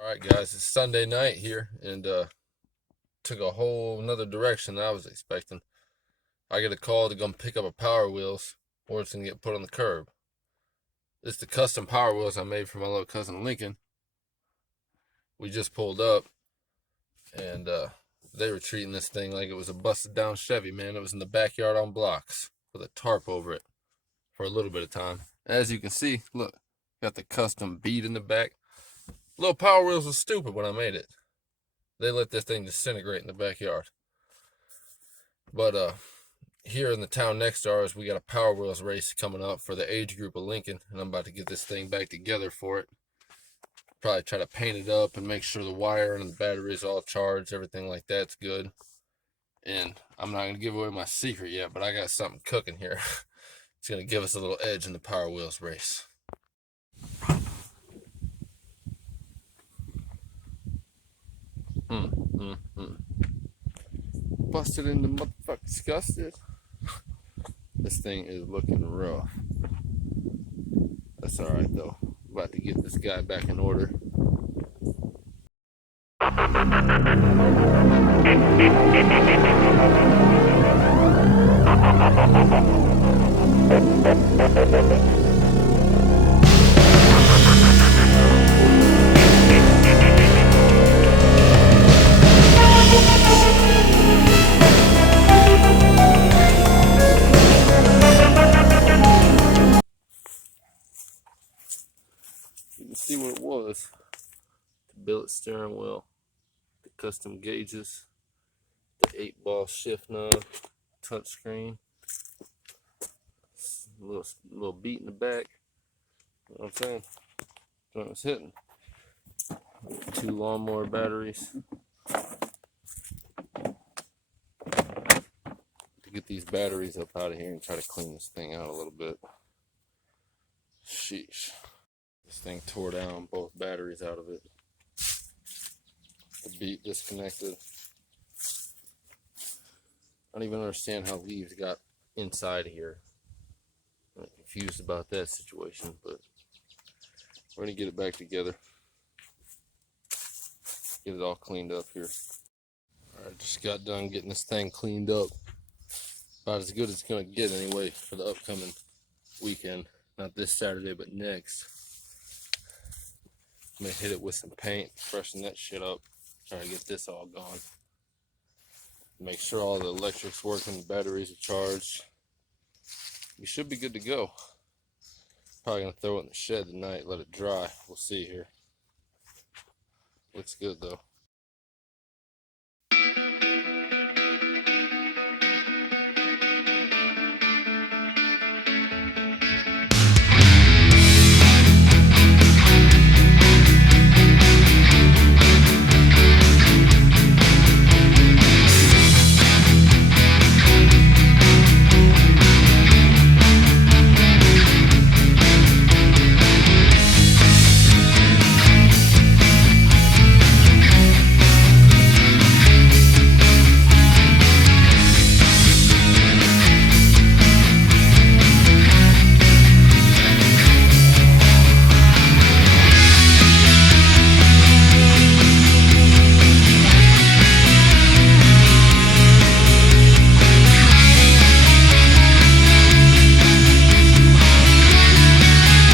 Alright guys, it's Sunday night here and took a whole another direction than I was expecting. I get a call to come pick up a Power Wheels or it's gonna get put on the curb. It's the custom Power Wheels I made for my little cousin Lincoln. We just pulled up and they were treating this thing like it was a busted down Chevy, man. It was in the backyard on blocks with a tarp over it for a little bit of time. As you can see, look, got the custom bead in the back. Little Power Wheels was stupid when I made it. They let this thing disintegrate in the backyard. But here in the town next to ours, we got a Power Wheels race coming up for the age group of Lincoln, and I'm about to get this thing back together for it. Probably try to paint it up and make sure the wire and the battery is all charged, everything like that's good. And I'm not gonna give away my secret yet, but I got something cooking here. It's gonna give us a little edge in the Power Wheels race. Busted in the motherfucking disgusted. This thing is looking rough. That's alright though. About to get this guy back in order. You can see what it was. The billet steering wheel, the custom gauges, the 8-ball shift knob, touchscreen, little beat in the back. You know what I'm saying? Joint was hitting. 2 lawnmower batteries. To get these batteries up out of here and try to clean this thing out a little bit. Sheesh. This thing tore down both batteries out of it. The beat disconnected. I don't even understand how leaves got inside here. I'm confused about that situation, but we're gonna get it back together. Get it all cleaned up here. Alright, just got done getting this thing cleaned up. About as good as it's gonna get anyway for the upcoming weekend. Not this Saturday, but next. I'm gonna hit it with some paint, freshen that shit up. Try to get this all gone. Make sure all the electric's working, the batteries are charged. We should be good to go. Probably gonna throw it in the shed tonight, let it dry. We'll see here. Looks good though.